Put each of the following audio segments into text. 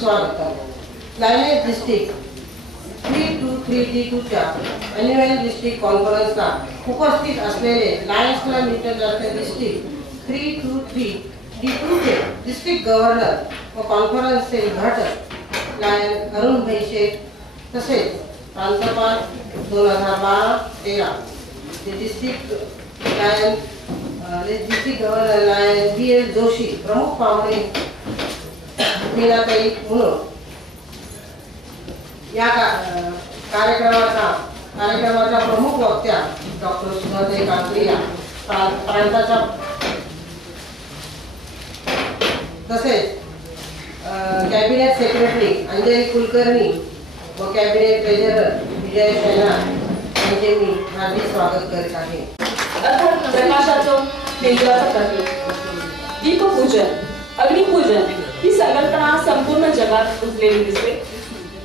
Lions district 323D2च्या annual district कॉन्फरन्सला उपस्थित असलेले लायन्स क्लब इंटरनॅशनल डिस्ट्रिक्ट 323D2चे डिस्ट्रिक्ट गव्हर्नर व कॉन्फरन्सचे उद्घाटक लायन अरुण भाई शेख तसेच प्रांतपाल 2012-13 district governor Lion B.L. Joshi प्रमुख पाहुणे मीनाताई म्हणून या कार्यक्रमाच्या प्रमुख वक्त्या डॉक्टर सुधाताई कांकरिया प्रांताच्या तसेच कॅबिनेट सेक्रेटरी अंजली कुलकर्णी व कॅबिनेट ट्रेझरर विजय शैना यांचे मी हार्दिक स्वागत करीत आहे. प्रकाशाचं तेजाचं प्रतीक दीपपूजन अग्निपूजन ही संकल्पना संपूर्ण जगात रुजलेली दिसते.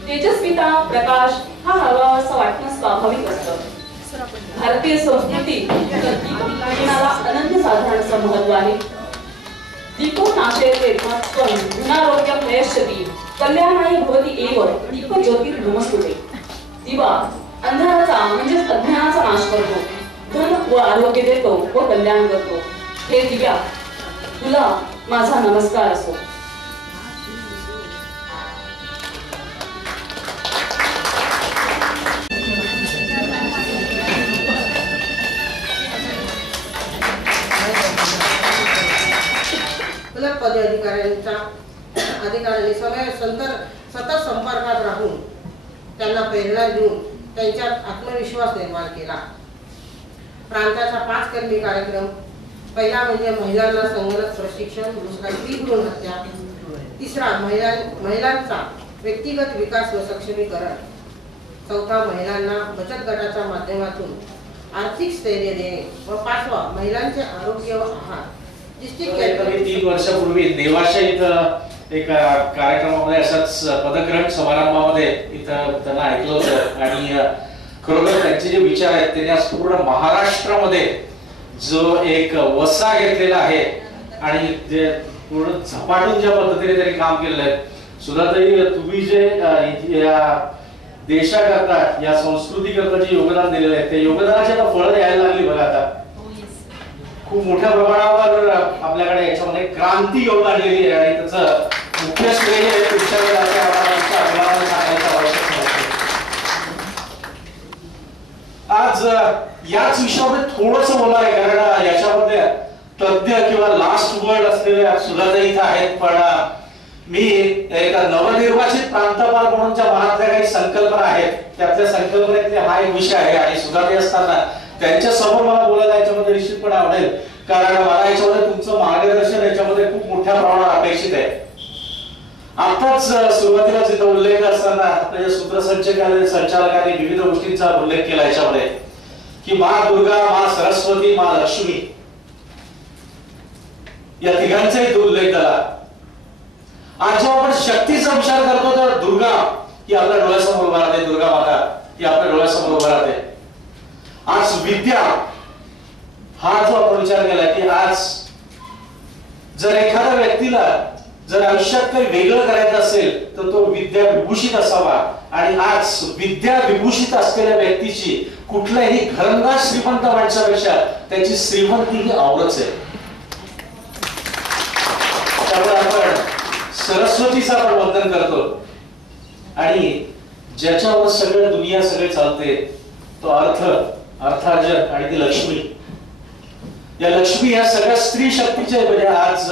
तेजस्विता प्रकाश हा हवा असं वाटणं स्वाभाविक असतं. भारतीय संस्कृती दीपपूजनाला अनन्यसाधारण महत्त्व आहे. दीपो नाशयते त्वं गुणारोग्यं नयस्यति कल्याणाय भवति एव दीपज्योतिर्नमस्तुते. दिवा अंधाराचा म्हणजे अज्ञानाचा नाश करतो, धन व आरोग्य देतो व कल्याण करतो. हे दिव्या तुला माझा नमस्कार असो. अधिकाऱ्यांनी सतत संपर्कात राहून त्यांना प्रेरणा देऊन त्यांच्यात आत्मविश्वास निर्माण केला. प्रांताचा 5 कर्मी कार्यक्रम, पहिला म्हणजे महिलांना संगणक प्रशिक्षण, दुसरा स्त्री भ्रूण हत्या, तिसरा महिलांचा व्यक्तिगत विकास व सक्षमीकरण, चौथा महिलांना बचत गटाच्या माध्यमातून आर्थिक स्थैर्य देणे व 5वा महिलांचे आरोग्य व आहार. 3 वर्षापूर्वी देवाशा इथं एक कार्यक्रमामध्ये असाच पदग्रहण समारंभामध्ये इथं त्यांना ऐकलं होतं आणि खरोखर त्यांचे जे विचार आहेत त्यांनी आज पूर्ण महाराष्ट्रामध्ये जो एक वसा घेतलेला आहे आणि जे पूर्ण झपाटून ज्या पद्धतीने त्यांनी काम केलेलं आहे. सुधाताई, तुम्ही जे या देशाकरता या संस्कृतीकरता जे योगदान दिलेलं आहे त्या योगदानाची आता फळं यायला लागली बघा. आता खूप मोठ्या प्रमाणावर आपल्याकडे याच्यामध्ये क्रांती येऊन लागलेली आहे आणि त्याचं मुख्य श्रेय तुमच्याकडे आज याच विषयामध्ये थोडंसं बोलणार आहे कारण याच्यामध्ये तज्ञ किंवा लास्ट वर्ड असलेल्या सुधाताई इथं आहेत. पण मी एक नवनिर्वाचित प्रांतपाल म्हणून ज्या मनातल्या काही संकल्पना आहेत त्यातल्या संकल्पनेतले हा एक विषय आहे आणि सुधाताई असताना त्यांच्या समोर मला बोलायला याच्यामध्ये निश्चितपणे आवडेल कारण मला याच्यामध्ये तुमचं मार्गदर्शन याच्यामध्ये खूप मोठ्या प्रमाणात अपेक्षित आहे. आताच सुरुवातीला जिथं उल्लेख असताना आपल्या सूत्रसंचालकांनी विविध गोष्टींचा उल्लेख केला याच्यामध्ये की मा दुर्गा, मा सरस्वती, मा लक्ष्मी या तिघांचाही उल्लेख झाला. आज जेव्हा आपण शक्तीचा विचार करतो तर दुर्गा ही आपल्या डोळ्यासमोर उभा राहते, दुर्गा माता ही आपल्या डोळ्यासमोर उभा राहते. आज विद्या हा जो आपण विचार केला की आज जर एखाद्या व्यक्तीला जर आयुष्यात काही वेगळं करायचं असेल तर तो विद्या विभूषित असावा आणि आज विद्या विभूषित असलेल्या व्यक्तीची कुठल्याही घरंदाज श्रीमंत माणसापेक्षा त्याची श्रीमंती ही आवडच आहे. त्यामुळे आपण सरस्वतीचं आपण वंदन करतो आणि ज्याच्यावर सगळं दुनिया सगळे चालते तो अर्थार्जन आणि ती लक्ष्मी. या लक्ष्मी या सगळ्या स्त्री शक्तीचे म्हणजे आज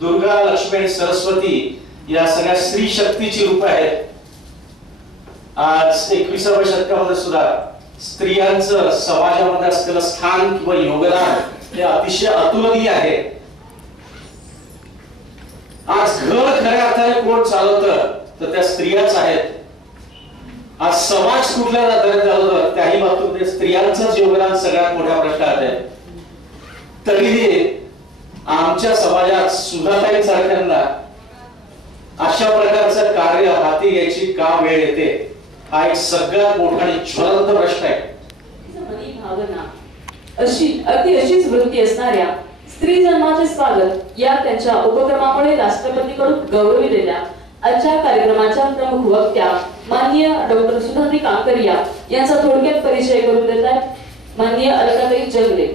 दुर्गा, लक्ष्मी आणि सरस्वती या सगळ्या स्त्री शक्तीची रूप आहेत. आज 21व्या शतकामध्ये सुद्धा स्त्रियांचं समाजामध्ये असलेलं स्थान किंवा योगदान हे अतिशय अतुलनीय आहे. आज घर खऱ्या अर्थाने कोण चालवतं तर त्या स्त्रियाच आहेत. आज समाज कुठल्या आधारे चालवतं त्याही बाबतीत ते स्त्रियांचंच योगदान सगळ्यात मोठ्या प्रश्नात आहे. तरीही आमच्या समाजात सुधाताई सारख्यांना अशा प्रकारचं कार्य हाती घ्यायची का वेळ येते हा एक सगळ्यात मोठा आणि ज्वलंत प्रश्न आहे. भावना अशीच वृत्ती असणाऱ्या स्त्री जन्माचे स्वागत या त्यांच्या उपक्रमामुळे राष्ट्रपतीकडून गौरविलेल्या आजच्या कार्यक्रमाच्या प्रमुख वक्त्या माननीय डॉक्टर सुधाताई कांकरिया यांचा थोडक्यात परिचय करून देत आहेत माननीय अलकाताई जगले.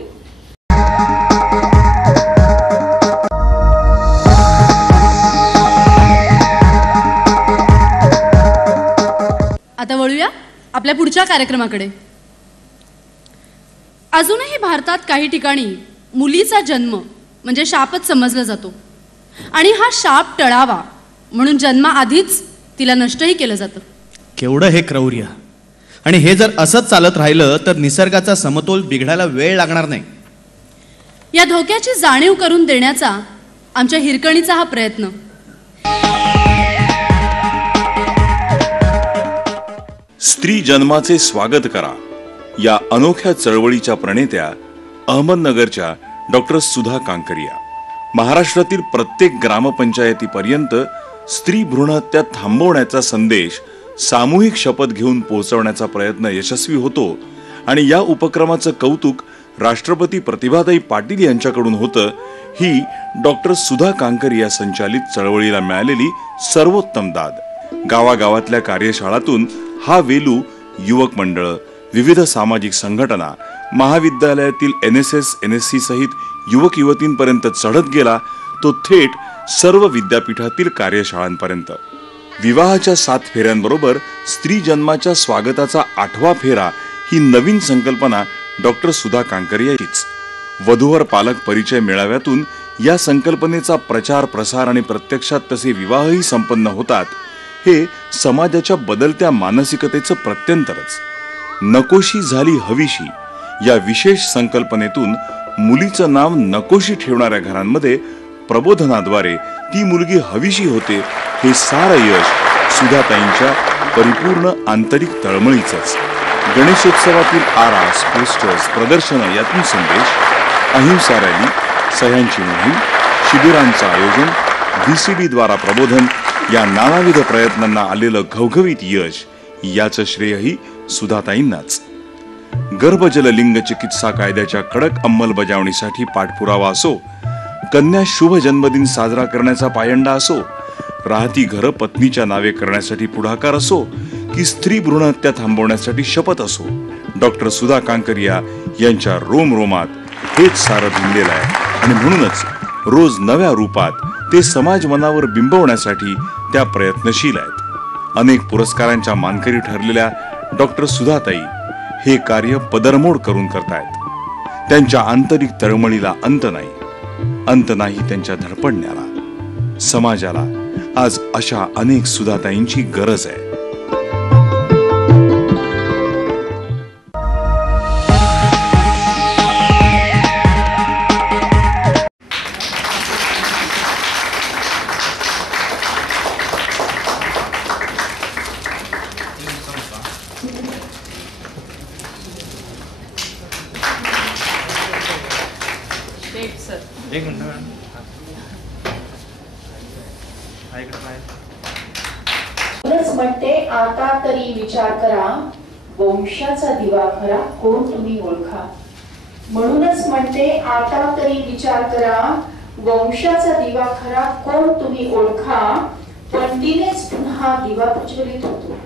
आता वळूया आपल्या पुढच्या कार्यक्रमाकडे. अजूनही भारतात काही ठिकाणी मुलीचा जन्म म्हणजे शापच समजला जातो आणि हा शाप टळावा म्हणून जन्माआधीच तिला नष्टही केलं जातं. केवढं हे क्रौर्य! आणि हे जर असंच चालत राहिलं तर निसर्गाचा समतोल बिघडायला वेळ लागणार नाही. या धोक्याची जाणीव करून देण्याचा आमच्या हिरकणीचा हा प्रयत्न. स्त्री जन्माचे स्वागत करा या अनोख्या चळवळीच्या प्रणेत्या अहमदनगरच्या डॉक्टर सुधा कांकरिया. महाराष्ट्रातील प्रत्येक ग्रामपंचायतीपर्यंत स्त्री भ्रूणहत्या थांबवण्याचा संदेश सामूहिक शपथ घेऊन पोहोचवण्याचा प्रयत्न यशस्वी होतो आणि या उपक्रमाचं कौतुक राष्ट्रपती प्रतिभाताई पाटील यांच्याकडून होतं. ही डॉक्टर सुधा कांकरिया संचालित चळवळीला मिळालेली सर्वोत्तम दाद. गावागावातल्या कार्यशाळातून हा वेलू युवक मंडळ, विविध सामाजिक संघटना, महाविद्यालयातील NSS NSC सहित युवक युवतींपर्यंत चढत गेला. तो थेट सर्व विद्यापीठातील कार्यशाळांपर्यंत. विवाहाच्या 7 फेऱ्यांबरोबर स्त्री जन्माच्या स्वागताचा 8वा फेरा ही नवीन संकल्पना डॉक्टर सुधा कांकरियाचीच. वधूवर पालक परिचय मेळाव्यातून या संकल्पनेचा प्रचार प्रसार आणि प्रत्यक्षात तसे विवाहही संपन्न होतात. हे समाजाच्या बदलत्या मानसिकतेचं प्रत्यंतरच. नकोशी झाली हवीशी या विशेष संकल्पनेतून मुलीचं नाव नकोशी ठेवणाऱ्या घरांमध्ये प्रबोधनाद्वारे ती मुलगी हवीशी होते. हे सारं यश सुधाताईंच्या परिपूर्ण आंतरिक तळमळीचंच. गणेशोत्सवातील आरास, पोस्टर्स, प्रदर्शनं यातून संदेश, अहिंसा रॅली, सह्यांची मोहीम, शिबिरांचं आयोजन, VCD द्वारा प्रबोधन या नानाविध प्रयत्नांना आलेलं घवघवीत यश याचं श्रेयही सुधाताईंनाच. गर्भजल लिंग चिकित्सा कायद्याच्या कडक अंमलबजावणीसाठी पाठपुरावा असो, कन्या शुभ जन्मदिन साजरा करण्याचा पायंडा असो, राहती घरं पत्नीच्या नावे करण्यासाठी पुढाकार असो की स्त्री भ्रूणहत्या थांबवण्यासाठी शपथ असो, डॉक्टर सुधा कांकरिया यांच्या रोमरोमात हेच सारं भिनलेलं आहे. आणि म्हणूनच रोज नव्या रूपात ते समाज मनावर बिंबवण्यासाठी त्या प्रयत्नशील आहेत. अनेक पुरस्कारांच्या मानकरी ठरलेल्या डॉक्टर सुधाताई हे कार्य पदरमोड करून करतायत. त्यांच्या आंतरिक तळमळीला अंत नाही त्यांच्या धडपडण्याला. समाजाला आज अशा अनेक सुधाताईंची गरज आहे. म्हणते आता तरी विचार करा, वंशाचा दिवा खरा कोण तुम्ही ओळखा. म्हणूनच म्हणते आता तरी विचार करा, वंशाचा दिवा खरा कोण तुम्ही ओळखा. पंटीनेच पुन्हा दिवा प्रज्वलित होतो,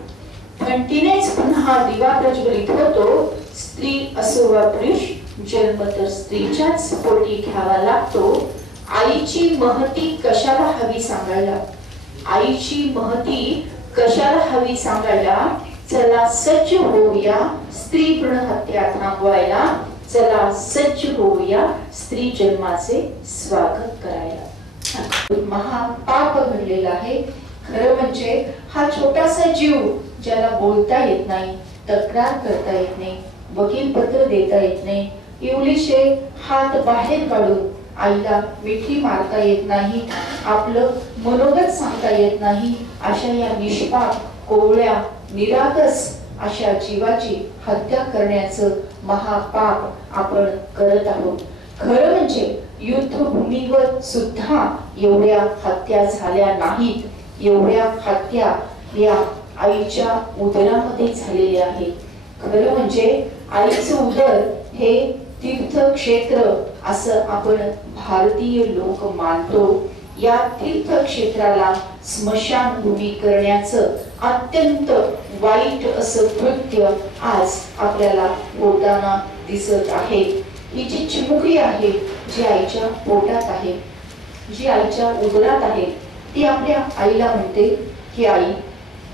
पंटीनेच पुन्हा दिवा प्रज्वलित होतो. स्त्री असो वा पुरुष, जन्म तर स्त्रीच्याच पोटी घ्यावा लागतो. आईची महती कशाला हवी सांगायला, आईची महती कशाला हवी सांगायला. चला सज्ज होऊया स्त्री भ्रूण हत्या थांबवायला, चला सज्ज होऊया स्त्री जन्माचे स्वागत करायला. महापाप घडलेला आहे. खरं म्हणजे हा छोटासा जीव ज्याला बोलता येत नाही, तक्रार करता येत नाही, वकील पत्र देता येत नाही, इवलीशे हात बाहेर काढून आईला मिठी मारता येत नाही, आपलं मनोगत सांगता येत नाही, अशा या निष्पाप कोवळ्या निरागस अशा जीवाची हत्या करण्याचं महापाप आपण करत आहोत. खरं म्हणजे युद्धभूमीवर सुद्धा एवढ्या हत्या झाल्या नाहीत, एवढ्या हत्या या आईच्या उदरामध्ये झालेल्या आहेत. खरं म्हणजे आईचं उदर हे तीर्थक्षेत्र असं आपण भारतीय लोक मानतो. या तीर्थक्षेत्राला स्मशानभूमी करण्याचं अत्यंत वाईट असं कृत्य आज आपल्याला होताना दिसत आहे. ही जी चिमुकली आहे, जी आईच्या पोटात आहे, जी आईच्या उदरात आहे, ती आपल्या आईला म्हणते की आई,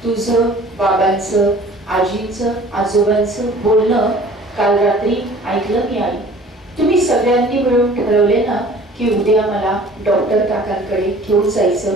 तुझं बाबांचं, आजींचं, आजोबांचं बोलणं काल रात्री ऐकलं मी आई. तुम्ही सगळ्यांनी मिळून ठरवले ना की उद्या मला डॉक्टर काकांकडे घेऊन जायचं.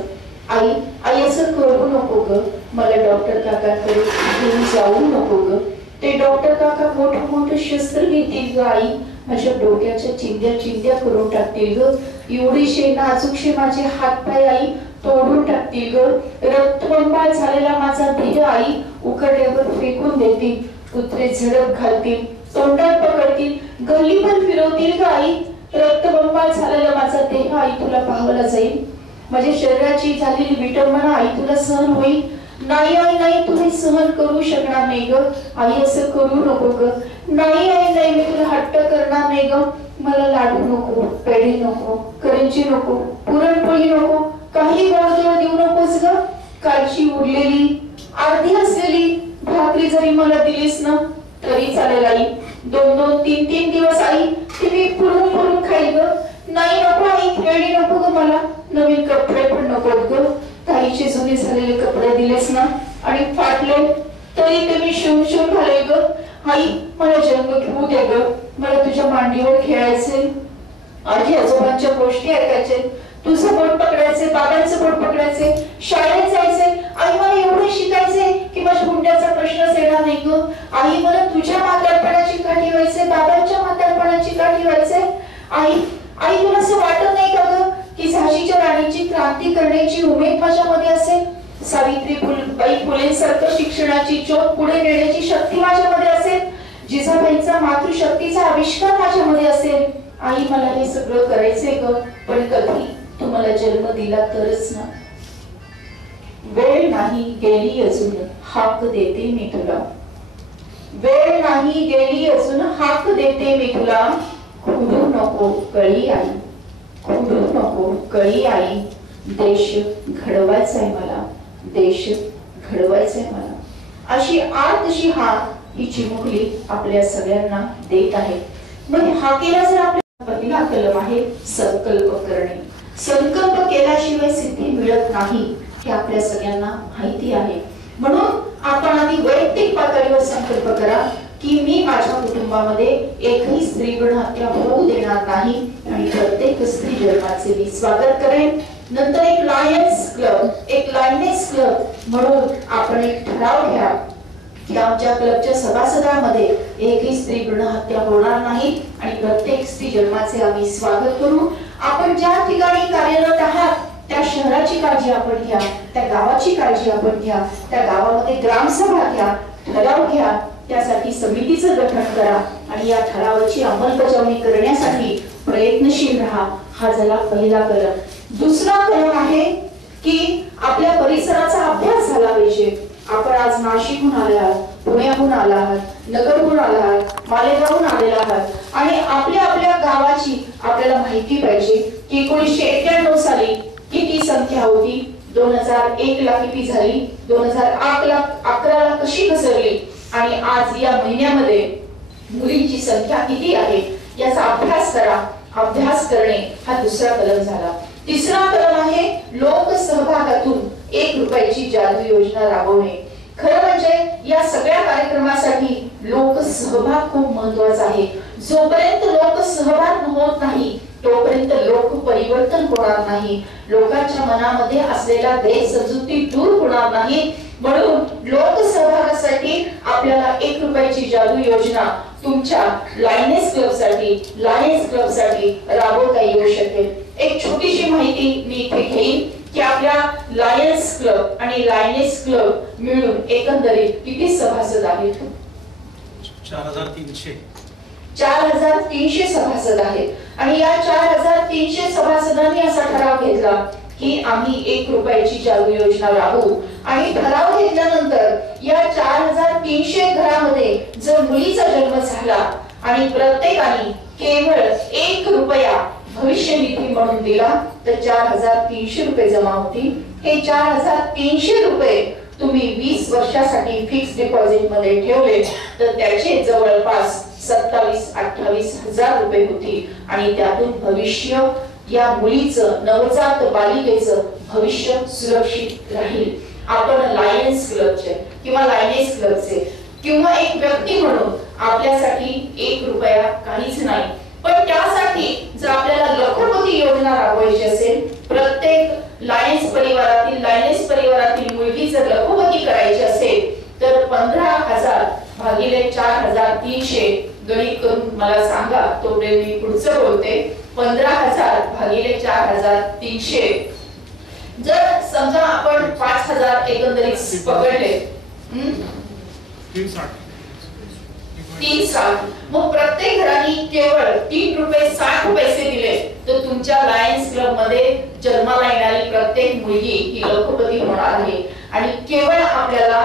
आई आई असं करू नको ग, मला डॉक्टर काकांकडे घेऊन जाऊ नको ग. ते डॉक्टर काका मोठं मोठं शस्त्र घेतील ग आई, माझ्या डोक्याच्या चिंध्या चिंध्या करून टाकतील ग. एवढीशे नाजूकशे माझे हात पाय आई तोडून टाकतील ग. रक्तबंबाळ झालेला माझा देह आई उकड्यावर फेकून देतील. कुत्रे झडप घालतील, तोंडात पकडतील, गल्लीभर फिरवतील ग आई. रक्तबंबाळ झालेला माझा देह आई तुला पाहावला जाईल. माझ्या शरीराची झालेली विटंबना आई तुला सहन होईल. नाही आई नाही, तुम्ही सहन करू शकणार नाही ग. आई असं करू नको ग. नाही आई नाही, मी तुला हट्ट करणार नाही ग. मला लाडू नको, पेढे नको, करंजी नको, पुरणपोळी नको, काही गोडधोड देऊ नकोस ग. कालची उरलेली अर्धी असलेली भाकरी जरी मला दिलीस ना तरी चालेल आई. 2-2, 3-3 दिवस आई ती मी पुरून पुरून खाईल ग. नाही नको आई, खेळणी नको ग मला, नवीन कपडे पण नको ग. ताईचे जुने झालेले कपडे दिलेस ना आणि फाटले तरी ते मी शिवून शिवून घालेल ग. आई मला जन्म घेऊ दे ग, मला तुझ्या मांडीवर खेळायचे, आजी आजोबांच्या गोष्टी ऐकायचे, तुझं बोट पकडायचे, बाबांचं बोट पकडायचे, शाळेत जायचे. आई मला एवढं शिकायचे की माझ्या हुंड्याचा प्रश्नच येणार नाही ग. आई मला तुझ्या म्हातारपणाची काठी व्हायचे, बाबांच्या म्हातारपणाची काठी व्हायचे. आई आई तुला असं वाटत नाही का ग की झाशीच्या राणीची क्रांती करण्याची उमेद माझ्यामध्ये असेल, सावित्रीबाई फुलेंसारखं शिक्षणाची ज्योत पुढे नेण्याची शक्ती माझ्यामध्ये असेल, जिजाबाईंचा मातृशक्तीचा आविष्कार माझ्यामध्ये असेल. आई मला हे सगळं करायचंय ग, पण कधी तू मला जन्म दिला तरच ना. वेळ नाही गेली अजून हाक देते मी तुला, वेळ नाही गेली अजून हाक देते मी तुला. खुडू नको कळी आई, खुडू नको कळी आई. देश घडवायचा आहे मला, देश घडवायचा आहे मला. अशी आर्तशी हाक ही चिमुकली आपल्या सगळ्यांना देत आहे. मग हाकेला जर आपल्या पहिला कलम आहे संकल्प करणे. संकल्प केल्याशिवाय सिद्धी मिळत नाही हे आपल्या सगळ्यांना माहिती आहे. म्हणून आपण आधी वैयक्तिक पातळीवर संकल्प करा की मी माझ्या कुटुंबामध्ये एकही स्त्री भ्रूण हत्या होऊ देणार नाही आणि प्रत्येक स्त्री जन्माचे मी स्वागत करेन. नंतर एक लायन्स क्लब, एक लायनेस क्लब म्हणून आपण एक ठराव घ्या की आमच्या क्लबच्या सभासदांमध्ये एकही स्त्री भ्रूण हत्या होणार नाही आणि प्रत्येक स्त्री जन्माचे आम्ही स्वागत करू. आपण ज्या ठिकाणी कार्यरत आहात त्या शहराची काळजी आपण घ्या, त्या गावाची काळजी आपण घ्या, त्या गावामध्ये ग्रामसभा घ्या, ठराव घ्या, त्यासाठी समितीचं गठन करा आणि या ठरावाची अंमलबजावणी करण्यासाठी प्रयत्नशील राहा. हा झाला पहिला कलम. दुसरा कलम आहे की आपल्या परिसराचा अभ्यास झाला पाहिजे. आपण आज नाशिकहून आले आहात, पुण्याहून आला आहात, नगरहून आला आहात, मालेगावहून आलेला आहात आणि आपल्या आपल्या गावाची आपल्याला माहिती पाहिजे की 1991 साली किती संख्या होती, 2001 ला किती झाली, 2011 ला कशी घसरली आणि आज या महिन्यामध्ये मुलींची संख्या किती आहे याचा अभ्यास करा. अभ्यास करणे हा दुसरा कलम झाला. तिसरा कलम आहे लोक सहभागातून 1 रुपयाची जादू योजना राबवणे. खरं म्हणजे या सगळ्या कार्यक्रमासाठी लोक सहभाग खूप महत्वाचा आहे. जोपर्यंत लोक सहभाग होत नाही तोपर्यंत लोक परिवर्तन होणार नाही, लोकांच्या मनामध्ये असलेला गैरसमजुती दूर होणार नाही. म्हणून लोक सहभागासाठी आपल्याला 1 रुपयाची जादू योजना तुमच्या लायनेस क्लब साठी राबवता येऊ शकेल. एक छोटीशी माहिती मी इथे घेईन की आपल्या लायन्स क्लब आणि लायनेस क्लब मिळून एकंदरीत किती सभासद आहेत? 4300 सभासद आहेत. आणि या 4300 सभासदांनी असा ठराव घेतला की आम्ही 1 रुपयाची जादू योजना राबवू आणि ठराव घेतल्यानंतर या 4300 घरामध्ये जर मुलीचा जन्म झाला आणि प्रत्येकाने केवळ 1 रुपया भविष्य निधी म्हणून दिला तर 4300 रुपये जमा होतील. हे 4300 रुपये तुम्ही 20 वर्षासाठी फिक्स डिपॉझिट मध्ये ठेवले तर त्याचे जवळपास 27-28 हजार रुपये होतील आणि त्यातून भविष्य या मुलीचं, नवजात बालिकेचं भविष्य सुरक्षित राहील. आपण लायन्स क्लबचे किंवा लायनेस क्लबचे किंवा एक व्यक्ती म्हणून आपल्यासाठी 1 रुपया काहीच नाही, पण त्यासाठी जर आपल्याला लखपती योजना राबवायची असेल, प्रत्येक लायन्स परिवारातील मुलगी जर लखपती करायची असेल तर 15,000 भागिले 4,300 गणित करून मला सांगा, तोपर्यंत मी पुढचं बोलते. 15,000 भागिले 4,300 जर समजा आपण 5,000 एकंदरीत पकडले, 360, मग प्रत्येक घराने केवळ 3 रुपये 60 पैसे दिले तर तुमच्या लायन्स क्लब मध्ये जन्माला येणारी प्रत्येक मुलगी ही लखपती होणार आहे. आणि केवळ आपल्याला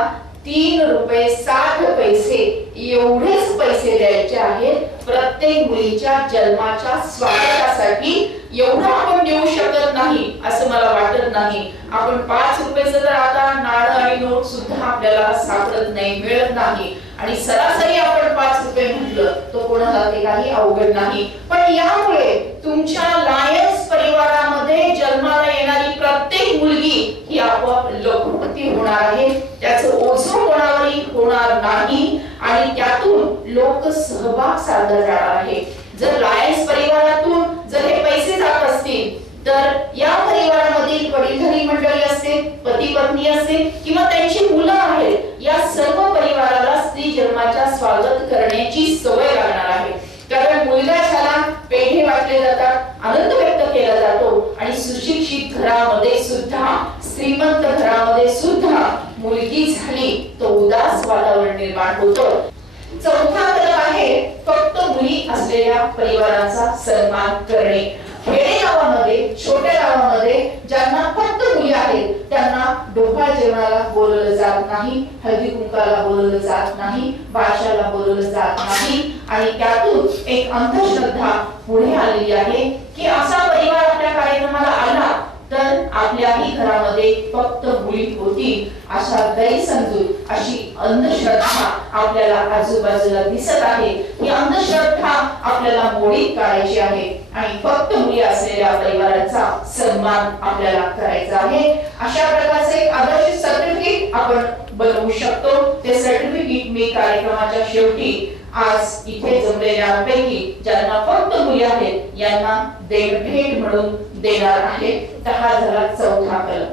3 रुपये 60 पैसे एवढेच पैसे द्यायचे आहेत प्रत्येक मुलीच्या जन्माच्या स्वागतासाठी. एवढं आपण देऊ शकत नाही असं मला वाटत नाही. आपण 5 रुपयाचं तर आता नाणं आणि नोट सुद्धा आपल्याला सापडत नाही, मिळत नाही, आणि सरासरी आपण 5 रुपये म्हटलं तर कोणाला ते काही अवघड नाही. पण यामुळे तुमच्या लायन्स परिवारामध्ये जन्माला येणारी प्रत्येक मुलगी ही आपोआप लखपती होणार आहे. त्याचं ओझं कोणावरही होणार नाही आणि त्यातून लोक सहभाग साधला जाणार आहे. जर लायन्स परिवारातून जर हे पैसे जात असतील तर या परिवारामधील वडीलधारी मंडळी असेल, पती पत्नी असेल किंवा त्यांची मुलं आहेत, या सर्व परिवाराला स्त्री जन्माच्या स्वागत करण्याची सवय लागणार आहे. कारण मुलगा झाला, पेढे वाटले जातात, आनंद व्यक्त केला जातो आणि सुशिक्षित घरामध्ये सुद्धा, श्रीमंत घरामध्ये सुद्धा मुलगी झाली तो उदास वातावरण निर्माण होतं. चौथा कलम आहे फक्त मुली असलेल्या परिवाराचा सन्मान करणे. खेडेगावामध्ये, छोट्या गावामध्ये ज्यांना फक्त मुली आहेत त्यांना डोहाळ जेवणाला बोलवलं जात नाही, हळदी कुंकाला बोलवलं जात नाही, बारशाला बोलवलं जात नाही. आणि त्यातून एक अंधश्रद्धा पुढे आलेली आहे की असा परिवार आपल्या कार्यक्रमाला आला तर आपल्याही घरामध्ये फक्त मुली होती, अशा गैरसमजूत, अशी अंधश्रद्धा आपल्याला आजूबाजूला दिसत आहे. ही अंधश्रद्धा आपल्याला मोडीत काढायची आहे आणि फक्त मुली असलेल्या परिवाराचा सन्मान आपल्याला करायचा आहे. अशा प्रकारचे एक आदर्श सर्टिफिकेट आपण बनवू शकतो. ते सर्टिफिकेट मी कार्यक्रमाच्या शेवटी आज इथे जमलेल्यापैकी ज्यांना फक्त मुली आहेत यांना भेट म्हणून देणार आहे. हा झाला चौथा कलम.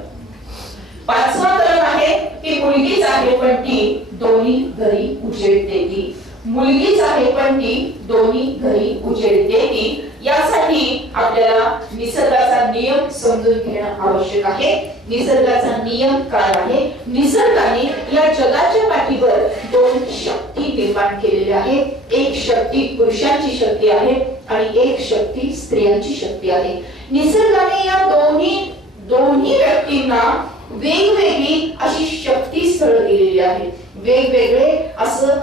5वा कलम आहे की मुलगीच आहे पण ती दोन्ही घरी उजेड देती. मुलगीच आहे पण ती दोन्ही घरी उजेड देती. यासाठी आपल्याला निसर्गाचा नियम समजून घेणं आवश्यक आहे. निसर्गाचा नियम काय आहे? निसर्गाने या जगाच्या पाठीवर 2 शक्ती निर्माण केलेल्या आहेत. एक शक्ती पुरुषांची शक्ती आहे आणि एक शक्ती स्त्रियांची शक्ती आहे. निसर्गाने या दोन्ही व्यक्तींना वेगवेगळी अशी शक्ती स्थळ दिलेली आहे. वेगवेगळे असं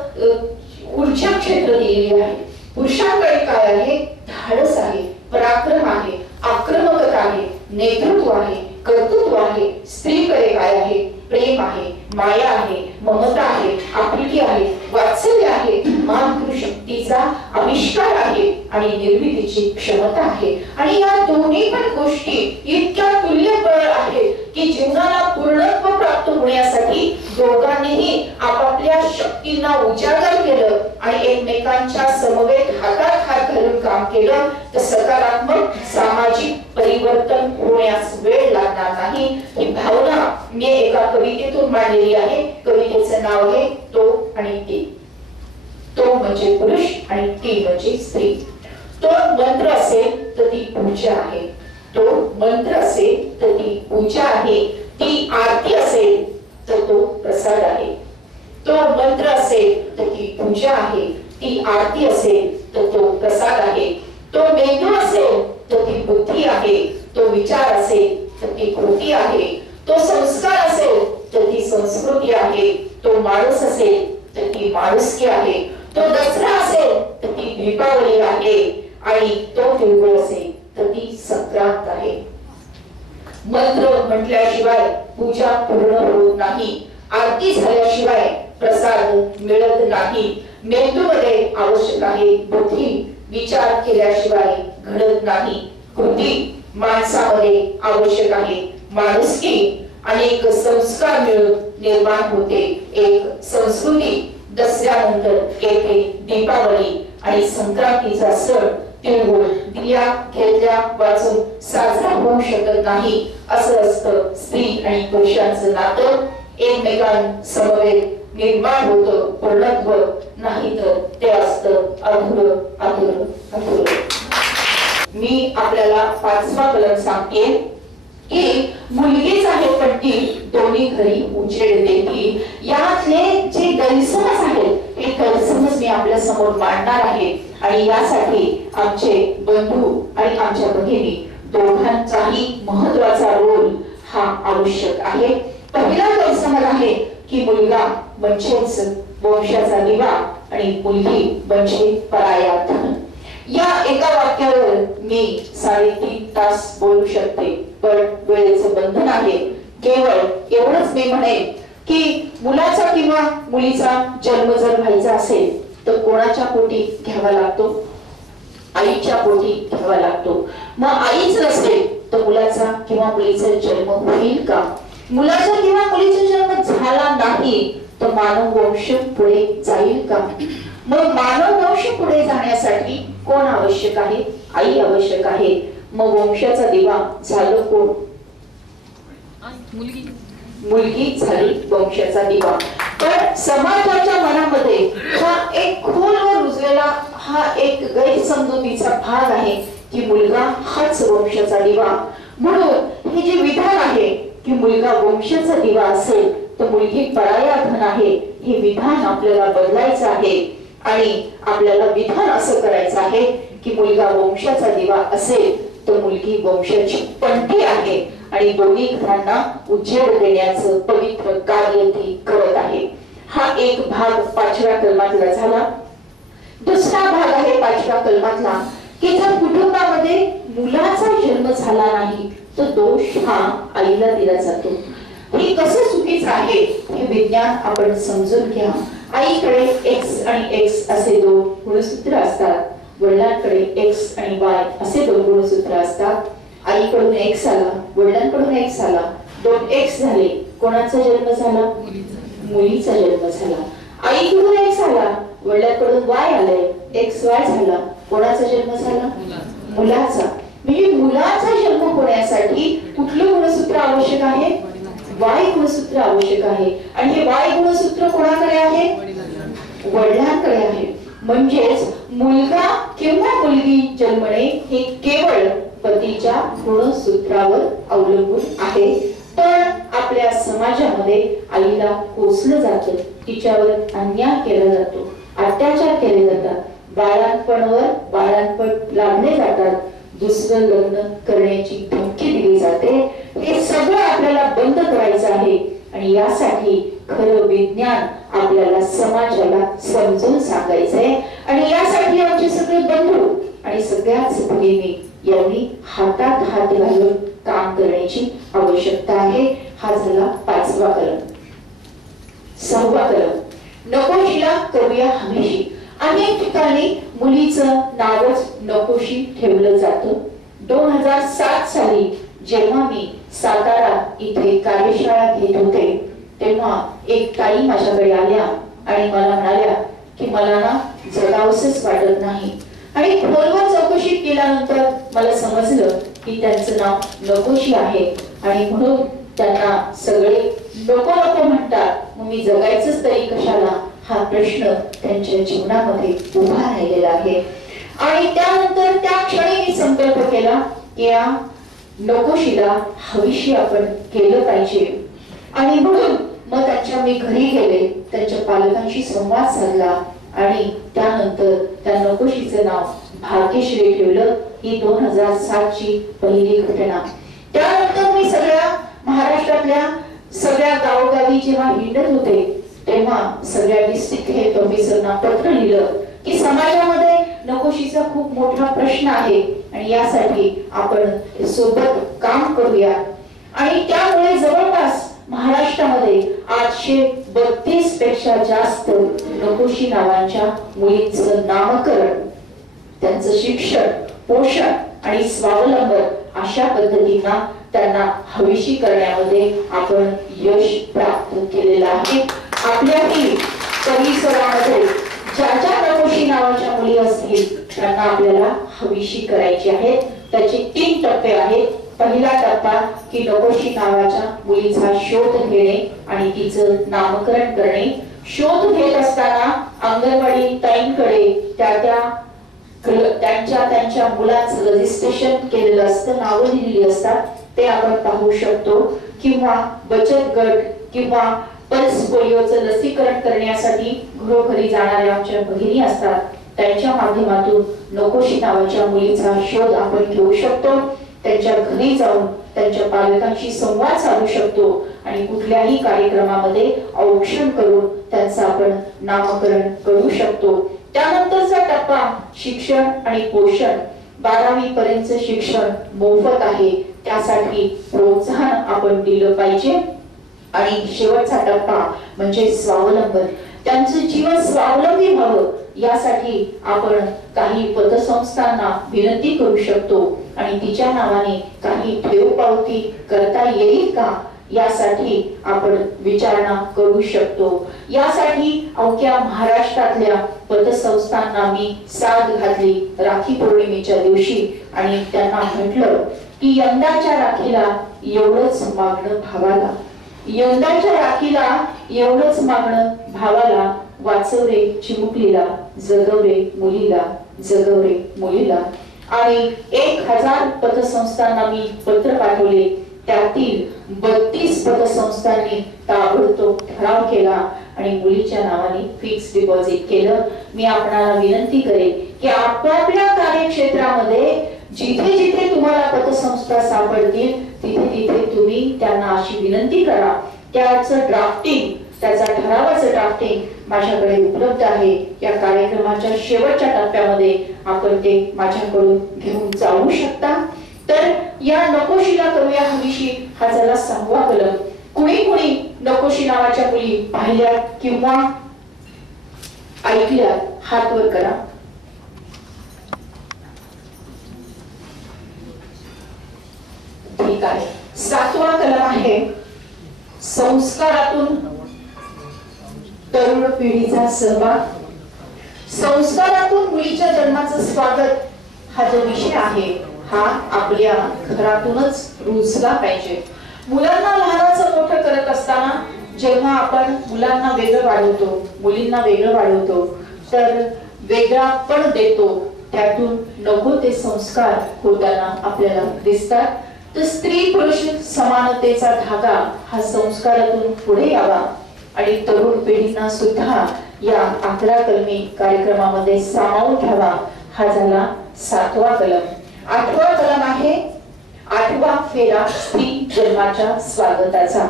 ऊर्जा क्षेत्र दिलेली आहे. पुरुषांकडे काय आहे? धाडस आहे, पराक्रम आहे, आक्रमकता आहे, नेतृत्व आहे, कर्तृत्व आहे. स्त्रीकडे काय आहे? प्रेम आहे, माया आहे, ममता आहे, आपुलकी आहे, वात्सल्य आहे, मातृशक्तीचा आविष्कार आहे आणि निर्मितीची क्षमता आहे. आणि या दोन्ही पण गोष्टी इतक्या तुल्यबळ आहेत की जीवनाला पूर्णत्व प्राप्त होण्यासाठी दोघांनीही आपापल्या शक्तींना उजागर केलं आणि एकमेकांच्या समवेत हातात हात घालून काम केलं तर सकारात्मक सामाजिक परिवर्तन होण्यास वेळ लागणार नाही. ही भावना मी एका कवितेतून मांडलेली आहे. कवितेचं नाव आहे तो आणि ती. तो म्हणजे पुरुष आणि ती म्हणजे स्त्री. तो मंत्र असेल तर ती पूजा आहे. तो मंत्र असेल तर ती पूजा आहे. ती आरती असेल तर तो प्रसाद आहे. तो मंत्र असेल तर ती पूजा आहे. ती आरती असेल तर तो प्रसाद आहे. तो मेंदू असेल तर ती बुद्धी आहे. तो विचार असेल तर ती कृती आहे. तो संस्कार असेल तर ती संस्कृती आहे. तो माणूस असेल तर ती माणुसकी आहे. तो दसरा असेल तर ती दीपावली आहे आणि तो तिळगुळ असेल तर ती संक्रांत आहे. मंत्र म्हटल्याशिवाय पूजा पूर्ण होत नाही, आरती झाल्याशिवाय प्रसाद मिळत नाही, मेंदूमध्ये आवश्यक आहे बुद्धी, विचार केल्याशिवाय घडत नाही, कृती माणसामध्ये आवश्यक आहे, माणुसकी अनेक संस्कार मिळून निर्माण होते एक संस्कृती. दसऱ्यानंतर येते दीपावली आणि संक्रांतीचा सण तिळगुळ दिल्या घेतल्या वाचून साजरा होऊ शकत नाही. असं असतं स्त्री आणि पुरुषांचं नातं, एकमेकांसमवेत निर्माण होतं पूर्णत्व, नाही तर ते असतं अधुरं अधुरं अधुरं. मी आपल्याला 5वा कलम सांगते की मुलगीच आहे पण ती दोन्ही घरी उजेड देती. यातले जे गैरसमज आहेत हे गैरसमज मी आपल्या समोर मांडणार आहे आणि यासाठी आमचे बंधू आणि आमच्या भगिनी दोघांचाही महत्वाचा रोल हा आवश्यक आहे. पहिला गैरसमज आहे की मुलगा म्हणजेच वंशाचा दिवा आणि मुलगी म्हणजे पराया धन. या एका वाक्यावर मी 3.5 तास बोलू शकते, पण वेळेचं बंधन आहे. केवळ एवढंच मी म्हणेन की मुलाचा किंवा मुलीचा जन्म जर व्हायचा असेल तर कोणाच्या पोटी घ्यावा लागतो? आईच्या पोटी घ्यावा लागतो. मग आईच नसेल तर मुलाचा किंवा मुलीचा जन्म होईल का? मुलाचा किंवा मुलीचा जन्म झाला नाही तर मानव वंश पुढे जाईल का? मग मानव वंश पुढे जाण्यासाठी कोण आवश्यक आहे? आई आवश्यक आहे. मग वंशाचा दिवा झालं कोण? मुलगी झाली वंशाचा दिवा. पण समाजाच्या मनामध्ये हा एक खोलवर रुजलेला हा एक गैरसमजुतीचा भाग आहे की मुलगा हाच वंशाचा दिवा. म्हणून हे जे विधान आहे की मुलगा वंशाचा दिवा असेल तर मुलगी पराया धन आहे, हे विधान आपल्याला बदलायचं आहे. आणि आपल्याला विधान असं करायचं आहे की मुलगा वंशाचा दिवा असेल तर मुलगी वंशाची पणती आहे आणि दोन्ही घरांना उजेड देण्याचं पवित्र कार्य ती करत आहे. हा एक भाग 5व्या कलमातला झाला. दुसरा भाग आहे 5व्या कलमातला की जर कुटुंबामध्ये मुलाचा जन्म झाला नाही तर दोष हा आईला दिला जातो. हे कसं चुकीचं आहे हे विज्ञान आपण समजून घ्या. आईकडे X आणि X असे 2 गुणसूत्र असतात, वडिलांकडे X आणि Y असे 2 गुणसूत्र असतात. आईकडून X आला, वडिलांकडून X आला, 2 X झाले. कोणाचा जन्म झाला? मुलीचा जन्म झाला. आईकडून X आला, वडिलांकडून Y आले, XY झाला. कोणाचा जन्म झाला? मुलाचा. म्हणजे मुलाचा जन्म होण्यासाठी कुठलं गुणसूत्र आवश्यक आहे? Y गुणसूत्र आवश्यक आहे. आणि हे Y गुणसूत्र कोणाकडे आहे? वडिलांकडे आहे. म्हणजेच मुलगा किंवा मुलगी जन्मणे हे केवळ पतीच्या गुणसूत्रावर अवलंबून आहे. पण आपल्या समाजामध्ये आईला कोसलं जातं, तिच्यावर अन्याय केला जातो, अत्याचार केले जातात, बाळांपणावर बाळांपण लाभले जातात, दुसरं लग्न करण्याची धमकी दिली जाते. हे सगळं आपल्याला बंद करायचं आहे आणि यासाठी खरं विज्ञान आपल्याला समाजाला समजून सांगायचंय. आणि यासाठी आमचे सगळे बंधू आणि सगळ्याच भगिनी यांनी हातात हात घालून काम करण्याची आवश्यकता आहे. हा झाला 5वा कलम. 6वा कलम, नकोशीला करूया हमीशी. अनेक ठिकाणी मुलीचं नावच नकोशी ठेवलं जातं. 2007 साली जेव्हा मी सातारा इथे कार्यशाळा घेत होते तेव्हा एक ताई माझ्याकडे आल्या आणि मला म्हणाल्या की मला ना जगावंसच वाटत नाही. आणि खोलवर चौकशी केल्यानंतर मला समजलं की त्यांचं नाव नकोशी आहे आणि म्हणून त्यांना सगळे नको नको म्हणतात. मग मी जगायचंच तरी कशाला हा प्रश्न त्यांच्या जीवनामध्ये उभा राहिलेला आहे. आणि त्यानंतर त्या क्षणी मी संकल्प केला की या नकोशीला हवीशी आपण केलं पाहिजे. आणि म्हणून मग त्यांच्या मी घरी गेले, त्यांच्या पालकांशी संवाद साधला आणि त्यानंतर त्या नकोशीचं नाव भाग्यश्री ठेवलं. ही 2007 ची पहिली घटना. त्यानंतर मी सगळ्या महाराष्ट्रातल्या सगळ्या गावोगावी जेव्हा हिंडत होते तेव्हा सगळ्या डिस्ट्रिक्ट हेल्थ ऑफिसरना पत्र लिहिलं की समाजामध्ये नकोशीचा खूप मोठा प्रश्न आहे आणि यासाठी आपण सोबत काम करूया. आणि त्यामुळे जवळपास महाराष्ट्रामध्ये 832 पेक्षा जास्त नकोशी नावांच्या मुलींचं नामकरण, त्यांचं शिक्षण, पोषण आणि स्वावलंबन अशा पद्धतींना त्यांना हवीशी करण्यामध्ये आपण यश प्राप्त केलेलं आहे. आपल्याही परिसरामध्ये ज्या ज्या नकोशी नावाच्या मुली असतील त्यांना आपल्याला हवीशी करायची आहे. त्याचे 3 टप्पे आहेत. पहिला टप्पा की नकोशी नावाच्या मुलीचा शोध घेणे आणि तिचं नामकरण करणे. शोध घेत असताना अंगणवाडी ताईंकडे त्यांच्या मुलाचं रजिस्ट्रेशन केलेलं असतं, नावं लिहिलेली असतात, ते आपण पाहू शकतो. किंवा बचत गट किंवा पल्स पोलिओचं लसीकरण करण्यासाठी घरोघरी जाणाऱ्या आमच्या भगिनी असतात, त्यांच्या माध्यमातून नकोशी नावाच्या मुलीचा शोध आपण घेऊ शकतो. त्यांच्या घरी जाऊन त्यांच्या पालकांशी संवाद साधू शकतो आणि कुठल्याही कार्यक्रमामध्ये औक्षण करून त्यांचं आपण नामकरण करू शकतो. त्यानंतरचा टप्पा शिक्षण आणि पोषण. 12वी पर्यंत शिक्षण मोफत आहे, त्यासाठी प्रोत्साहन आपण दिलं पाहिजे. आणि शेवटचा टप्पा म्हणजे स्वावलंबन. त्यांचं जीवन स्वावलंबी व्हावं यासाठी आपण काही पतसंस्थांना विनंती करू शकतो आणि तिच्या नावाने काही ठेव पावती करता येईल का यासाठी आपण विचारणा करू शकतो. यासाठी अवघ्या महाराष्ट्रातल्या पतसंस्थांना मी साथ घातली राखी पौर्णिमेच्या दिवशी आणि त्यांना म्हटलं की यंदाच्या राखीला एवढंच मागणं भावाला, यंदाच्या राखीला एवढंच मागणं भावाला, वाचवरे चिमुकलीला, जगवरे मुलीला, जगवरे मुलीला. आणि 1000 पतसंस्थांना मी पत्र पाठवले. त्यातील 32 पतसंस्थांनी ताबडतोब ठराव केला आणि मुलीच्या नावाने फिक्स डिपॉझिट केलं. मी आपणाला विनंती करेन की आपापल्या कार्यक्षेत्रामध्ये जिथे जिथे तुम्हाला पतसंस्था सापडतील तिथे तिथे तुम्ही त्यांना अशी विनंती करा. त्याचं ड्राफ्टिंग, त्याचा ठरावाचं ड्राफ्टिंग माझ्याकडे उपलब्ध आहे. या कार्यक्रमाच्या शेवटच्या टप्प्यामध्ये आपण ते माझ्याकडून घेऊन जाऊ शकता. तर या नकोशीला करूया हवीशी हा झाला 6वा कलम. कुणी कुणी नकोशी नावाच्या मुली पाहिल्या किंवा ऐकल्या हात वर करा. ठीक आहे. 7वा कलम आहे संस्कारातून तरुण पिढीचा सहभाग. संस्कारातून मुलीच्या जन्माचं स्वागत हा जो विषय आहे हा आपल्या घरातूनच रुजला पाहिजे. मुलांना लहानाचं मोठं करत असताना जेव्हा आपण मुलांना वेगळं वाढवतो, मुलींना वेगळं वाढवतो, तर वेगळा पण देतो, त्यातून नको ते संस्कार होताना आपल्याला दिसतात. तर स्त्री पुरुष समानतेचा धागा हा संस्कारातून पुढे यावा आणि तरुण पिढींना सुद्धा या 11 कलमी कार्यक्रमामध्ये सामावून घ्यावा हा झाला 7वा कलम. 8वा कलम आहे 8वा फेरा स्त्री जन्माच्या स्वागताचा.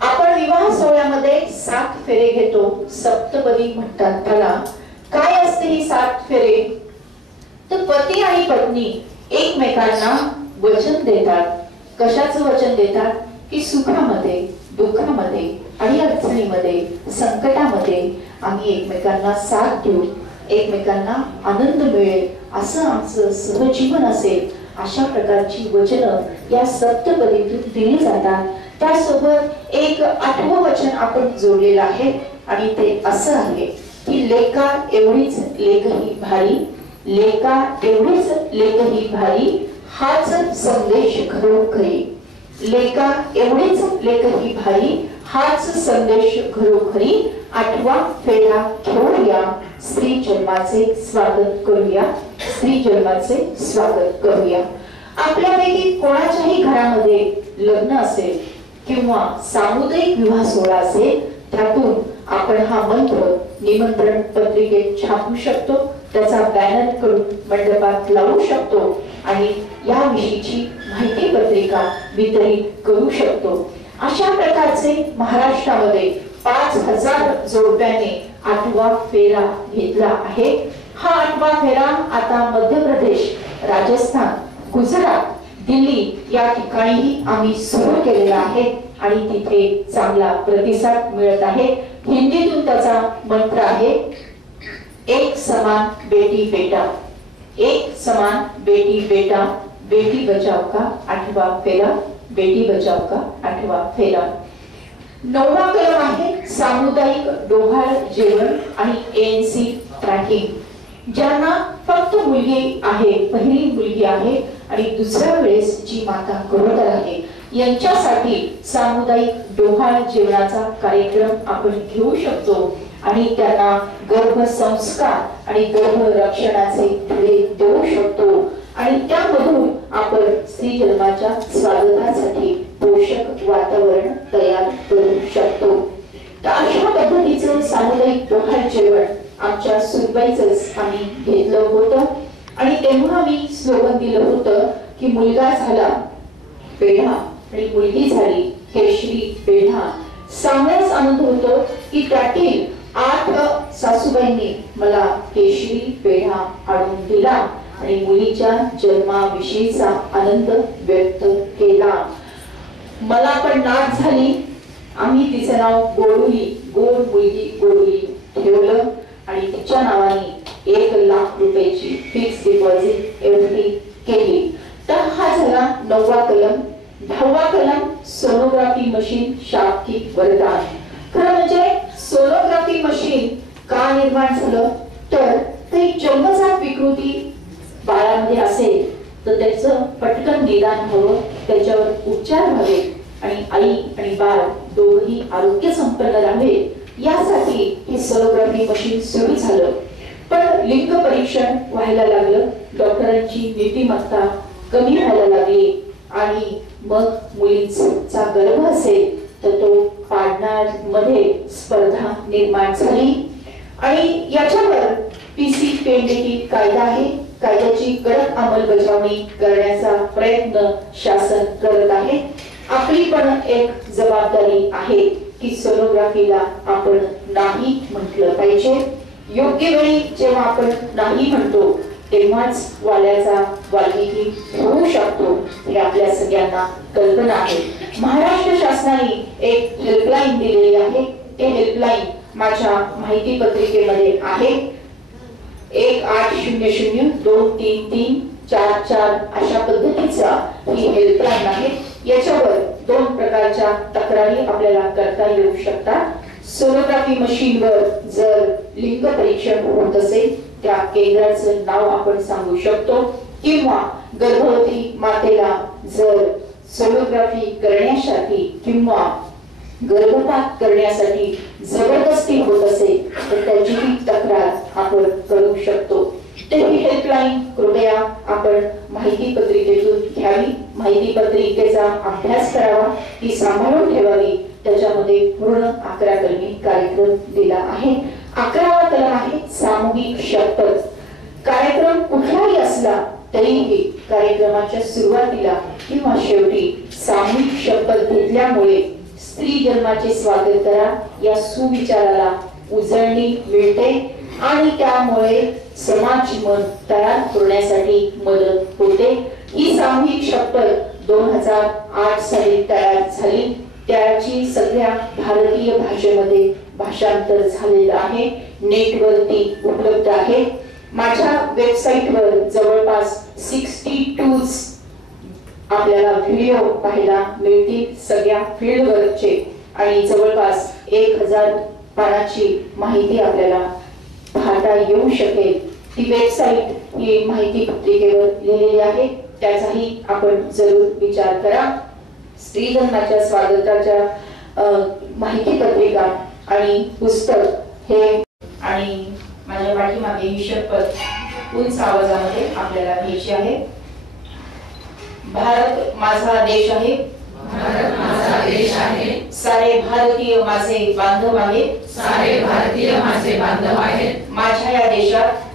आपण विवाह सोहळ्यामध्ये 7 फेरे घेतो, सप्तपदी म्हणतात त्याला. काय असते ही 7 फेरे? तर पती आणि पत्नी एकमेकांना वचन देतात. कशाचं वचन देतात? की सुखामध्ये, दुःखामध्ये आणि अडचणीमध्ये, संकटामध्ये आम्ही एकमेकांना साथ देऊ, एकमेकांना आनंद मिळेल असं आमचं सहजीवन असेल, अशा प्रकारची वचनं या सप्तपदीतून दिली जातात. त्यासोबत एक 8वं वचन आपण जोडलेलं आहे आणि ते असं आहे की लेका एवढीच लेकही भारी, लेका एवढीच लेकही भारी, हाच संदेश घरोघरी. लेका एवढीच लेकही भारी, हाच संदेश घरोघरी. 8वा फेरा घेऊया, स्त्री जन्माचे स्वागत करूया, स्त्री जन्माचे स्वागत करूया. आपल्यापैकी कोणाच्याही घरामध्ये लग्न असेल किंवा सामुदायिक विवाह सोहळा असेल, त्यातून आपण हा मंत्र निमंत्रण पत्रिकेत छापू शकतो, त्याचा बॅनर करून मंडपात लावू शकतो आणि याविषयीची माहिती पत्रिका वितरित करू शकतो. अशा प्रकारचे महाराष्ट्रामध्ये 5000 जोडप्याने 8वा फेरा घेतला आहे. हा 8वा फेरा आता मध्य प्रदेश, राजस्थान, गुजरात, दिल्ली या ठिकाणीही आम्ही सुरू केलेला आहे आणि तिथे चांगला प्रतिसाद मिळत आहे. हिंदीतून त्याचा मंत्र आहे, एक समान बेटी बेटा, एक समान बेटी बेटा, बेटी बचाओ का 8वां फेरा, बेटी बचाओ का 8वां फेरा. 9वा कलम आहे सामुदायिक डोहाळ जेवण आणि ANC ट्रॅकिंग. ज्यांना फक्त मुलगी आहे, पहिली मुलगी आहे आणि दुसऱ्या वेळेस जी माता गरोदर आहे, यांच्यासाठी सामुदायिक डोहाळ जेवणाचा कार्यक्रम आपण घेऊ शकतो आणि त्यांना गर्भसंस्कार आणि गर्भरक्षणाचे धडे देऊ शकतो आणि त्यामधून आपण स्त्री जन्माच्या स्वागतासाठी पोषक वातावरण तयार करू शकतो. तर अशा पद्धतीचं सामुदायिक डोहाळ जेवण आमच्या सुनबाईचंच आम्ही घेतलं होतं आणि तेव्हा मी स्लोगन दिलं होतं की मुलगा झाला पेढा आणि मुलगी झाली केशरी पेढा. चांगलाच आनंद होतो की त्यातील 8 सासूबाईंनी मला केशरी पेढा आणून दिला आणि मुलीच्या जन्माविषयीचा आनंद व्यक्त केला. मला पण नात झाली. आम्ही तिचं नाव गोडुली, गोड मुलगी गोडुली ठेवलं आणि तिच्या नावाने 1 लाख रुपयाची फिक्स डिपॉझिट एवढी केली. तर हा झाला 9वा कलम. 10वा कलम सोनोग्राफी मशीन शाब्दिक वरदान. खरं म्हणजे सोनोग्राफी मशीन का निर्माण झालं तर काही जन्मजात विकृती बाळामध्ये असेल तर त्याचं पटकन निदान व्हावं, त्याच्यावर उपचार व्हावे आणि आई आणि बाळ दोघेही आरोग्य संपन्न राहावे यासाठी हे सोनोग्राफी मशीन सुरू झालं. पण लिंग परीक्षण व्हायला लागलं, डॉक्टरांची नीतिमत्ता कमी व्हायला लागली आणि मग मुलीचा गर्भ असेल तर तो पाडणार मध्ये स्पर्धा निर्माण झाली आणि याच्यावर PC पेंडेटी कायदा आहे. कायद्याची कडक अंमलबजावणी करण्याचा प्रयत्न शासन करत आहे. आपली पण एक जबाबदारी आहे की सोनोग्राफीला आपण नाही म्हटलं पाहिजे. योग्य वेळी जेव्हा आपण नाही म्हणतो तेव्हाच वाल्याचा वाल्मिकी होऊ शकतो हे आपल्या सगळ्यांना कल्पना आहे. महाराष्ट्र शासनाने एक हेल्पलाईन दिलेली आहे. ते हेल्पलाईन माझ्या माहिती पत्रिकेमध्ये आहे. 1800-233-44 अशा पद्धतीचा ही हेल्पलाईन आहे. याच्यावर 2 प्रकारच्या तक्रारी आपल्याला करता येऊ शकतात. सोनोग्राफी मशीनवर जर लिंग परीक्षण होत असेल त्या केंद्राचं नाव आपण सांगू शकतो किंवा गर्भवती मातेला जर सोनोग्राफी करण्यासाठी किंवा गर्भपात करण्यासाठी जबरदस्ती होत असेल तर त्याची तक्रार आपण करू शकतो. तर ही हेल्पलाईन कृपया आपण माहिती पत्रिकेतून घ्यावी, माहिती पत्रिकेचा अभ्यास करावा, ती सांभाळून ठेवावी. त्याच्यामध्ये पूर्ण 11 कलमी कार्यक्रम दिला आहे. 11वा कलम आहे सामूहिक शपथ. कार्यक्रम कुठलाही असला तरीही कार्यक्रमाच्या सुरुवातीला किंवा शेवटी सामूहिक शपथ घेतल्यामुळे स्त्री जन्माचे स्वागत करा या सुविचाराला उजळणी मिळते आणि त्यामुळे समाज मन तयार करण्यासाठी मदत होते. ही सामूहिक शपथ 2008 साली तयार झाली. त्याची सगळ्या भारतीय भाषेमध्ये भाषांतर झालेलं आहे, नेटवरती उपलब्ध आहे. माझ्या वेबसाईटवर जवळपास 62 आपल्याला व्हिडिओ पाहायला मिळतील सगळ्या फील्डवरचे आणि जवळपास 1000 पानाची माहिती आपल्याला पाहता येऊ शकेल. ती वेबसाईट ही माहिती पत्रिकेवर लिहिलेली आहे, त्याचाही आपण जरूर विचार करा. स्त्री जन्माच्या स्वागताच्या माहिती पत्रिका आणि पुस्तक हे आणि माझ्या पाठीमागे ही शपथ उंच आवाजामध्ये आपल्याला घ्यायची आहे. भारत माझा देश आहे, भारत माझा देश आहे. सारे भारतीय माझे बांधव आहेत, सारे भारतीय माझे बांधव आहेत. माझ्या या देशात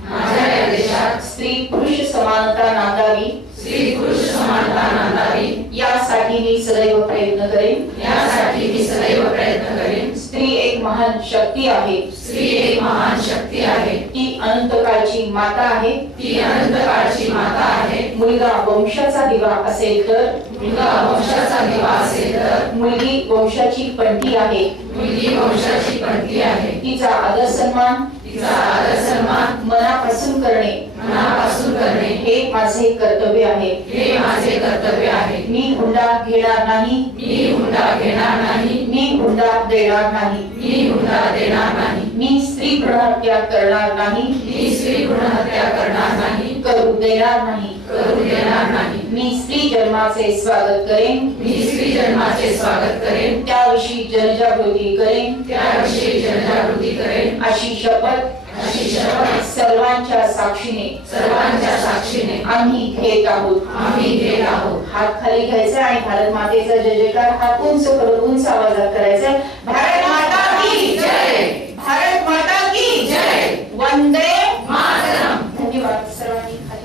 स्त्री पुरुष समानता नांदावी, स्त्री पुरुष समानता नांदावी यासाठी मी सदैव प्रयत्न करेन. यासाठी मी सदैव प्रयत्न करेन. स्त्री एक महान शक्ती आहे. स्त्री एक महान शक्ती आहे. ती अनंत काळची माता आहे. ती अनंत काळची माता आहे. मुलगा वंशाचा दिवा असेल तर, मुलगा वंशाचा दिवा असेल तर, मुलगी वंशाची पणती आहे. मुलगी वंशाची पणती आहे. तिचा आदर सन्मान, तिचा आदर सन्मान मनापासून करणे, मनापासून करणे हे माझे कर्तव्य आहे. हे माझे कर्तव्य आहे. मी हुंडा घेणार नाही. मी हुंडा घेणार नाही. मी हुंडा देणार नाही. मी हुंडा देणार नाही. मी स्त्री भ्रूणहत्या करणार नाही. मी स्त्री भ्रूणहत्या करणार नाही. करू देणार नाही. करू देणार नाही. मी स्त्री जन्माचे स्वागत करेन. मी स्त्री जन्माचे स्वागत करेन. त्याविषयी जनजागृती करेन. त्याविषयी जनजागृती करेन. अशी शपथ अशी शपथ सर्वांच्या साक्षीने सर्वांच्या साक्षीने आम्ही घेत आहोत. आम्ही घेत आहोत. हात खाली घ्यायचा आणि भारत मातेचा जय जयकार हात उंच करून उंच आवाजात करायचा. भारत माता की जय. भारत माता की जय. वंदे मातरम. धन्यवाद सर्वांनी. खाली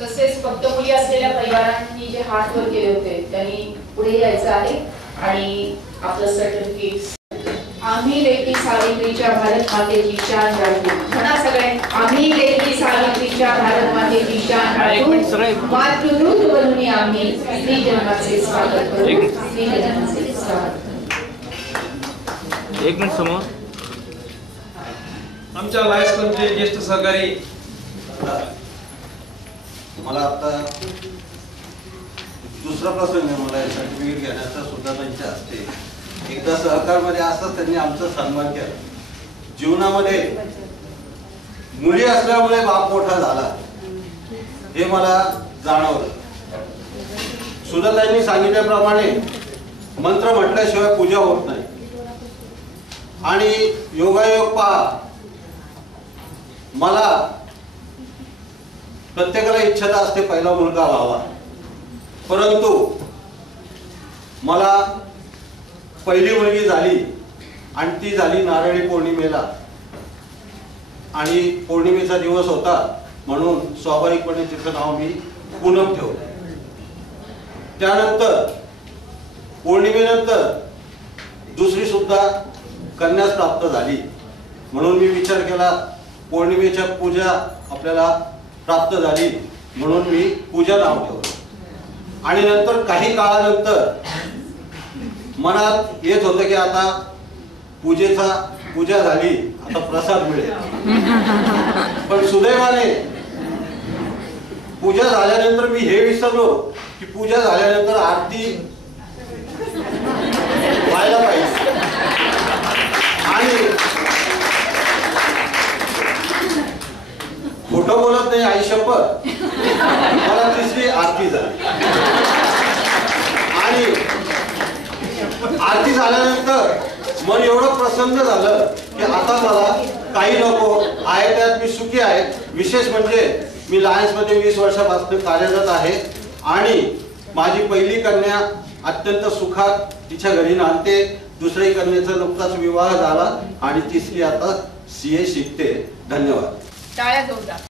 तसेच फक्त मुली असलेल्या परिवारांनी जे हात वर केले होते त्यांनी पुढे यायचं आहे आणि आपलं सर्टिफिकेट. आम्ही लेकी सावित्रीच्या भारत मातेची शान राखू. म्हणा सगळे, आम्ही लेकी सावित्रीच्या भारत मातेची शान राखू. मातृरूप बनून आम्ही स्त्री जन्माचे स्वागत करू. स्त्री जन्माचे स्वागत करू. एक मिनिट समोर. आमच्या लायन्स क्लबचे ज्येष्ठ सहकारी मला आता दुसरा प्रसंग आहे. मला सर्टिफिकेट घेण्याचा सुद्धा त्यांच्या हस्ते एकदा सहकारमध्ये असताच त्यांनी आमचा सन्मान केला. जीवनामध्ये मुली असल्यामुळे बाप मोठा झाला हे मला जाणवलं. सुधाताईंनी सांगितल्याप्रमाणे मंत्र म्हटल्याशिवाय पूजा होत नाही आणि योगायोग पहा. मला प्रत्येकाला इच्छा असते पहिला मुलगा व्हावा, परंतु मला पहिली मुलगी झाली आणि ती झाली नारळी पौर्णिमेला आणि पौर्णिमेचा दिवस होता म्हणून स्वाभाविकपणे तिचं नाव मी पूनम ठेवलं. त्यानंतर पौर्णिमेनंतर दुसरी सुद्धा कन्यास प्राप्त झाली म्हणून मी विचार केला पौर्णिमेच्या पूजा आपल्याला प्राप्त झाली म्हणून मी पूजा नाव ठेवलं. आणि नंतर काही काळानंतर मनात येत होतं की आता पूजा झाली, आता प्रसाद मिळेल. पण सुदैवाने पूजा झाल्यानंतर मी हे विसरलो की पूजा झाल्यानंतर आरती व्हायला पाहिजे. आणि खोटं बोलत नाही, आई शपथ, मला तिसरी आरती झाली. आणि आरती झाल्यानंतर मन एवढं प्रसन्न झालं की आता मला काही नको आहे त्यात मी सुखी आहे. विशेष म्हणजे मी लायन्स मध्ये 20 वर्षापासून कार्यरत आहे आणि माझी पहिली कन्या अत्यंत सुखात तिच्या घरी नांदते. दुसऱ्या कन्याचा नुकताच विवाह झाला आणि तिसरी आता CA शिकते. धन्यवाद. टाळ्या जोरदार.